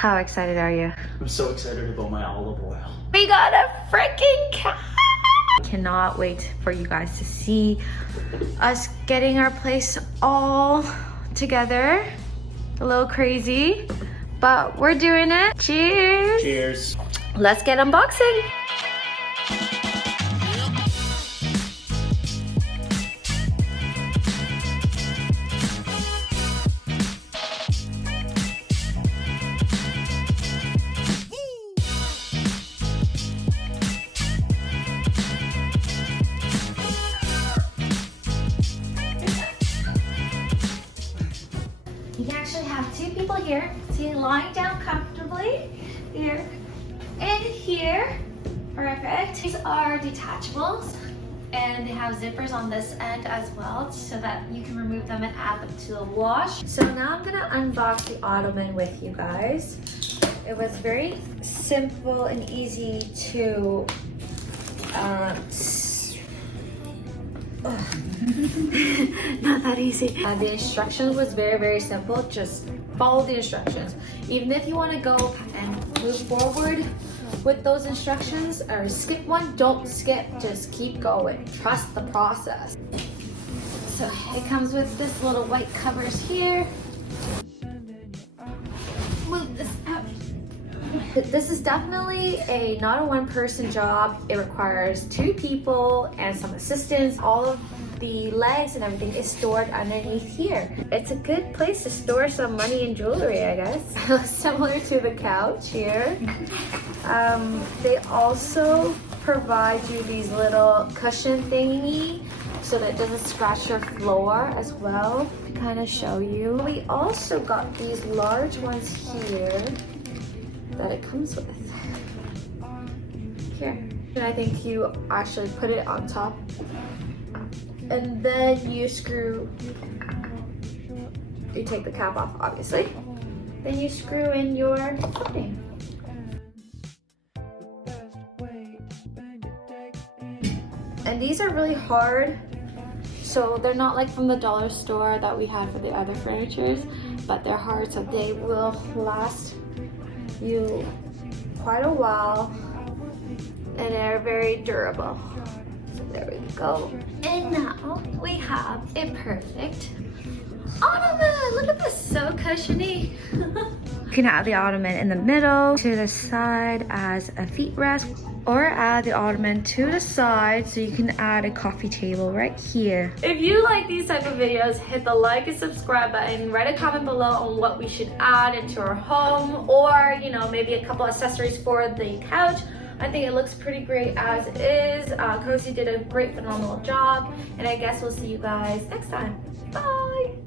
How excited are you? I'm so excited about my olive oil. We got a freaking cat! Cannot wait for you guys to see us getting our place all together. A little crazy, but we're doing it. Cheers! Cheers. Let's get unboxing. You can actually have two people here. See, lying down comfortably here and here. Perfect. These are detachables and they have zippers on this end as well so that you can remove them and add them to the wash. So now I'm gonna unbox the ottoman with you guys. It was very simple and easy to not that easy. The instructions was very simple. Just follow the instructions. Even if you want to go and move forward with those instructions or skip one, don't skip, just keep going. Trust the process. So it comes with this little white covers here. Move this out. This is definitely not a one-person job. It requires two people and some assistants. All of the legs and everything is stored underneath here. It's a good place to store some money and jewelry, I guess. Similar to the couch here. They also provide you these little cushion thingy so that it doesn't scratch your floor as well. To kind of show you. We also got these large ones here that it comes with. Here. And I think you actually put it on top and then you take the cap off obviously. Then you screw in your footing. And these are really hard. So they're not like from the dollar store that we had for the other furnitures, but they're hard so they will last you quite a while and they're very durable. So there we go. And now we have a perfect ottoman. Look at this, so cushiony. You can have the ottoman in the middle, to the side as a feet rest, or add the ottoman to the side so you can add a coffee table right here. If you like these type of videos, hit the like and subscribe button. Write a comment below on what we should add into our home, or you know, maybe a couple accessories for the couch. I think it looks pretty great as is. Cozey did a great, phenomenal job, and I guess we'll see you guys next time. Bye!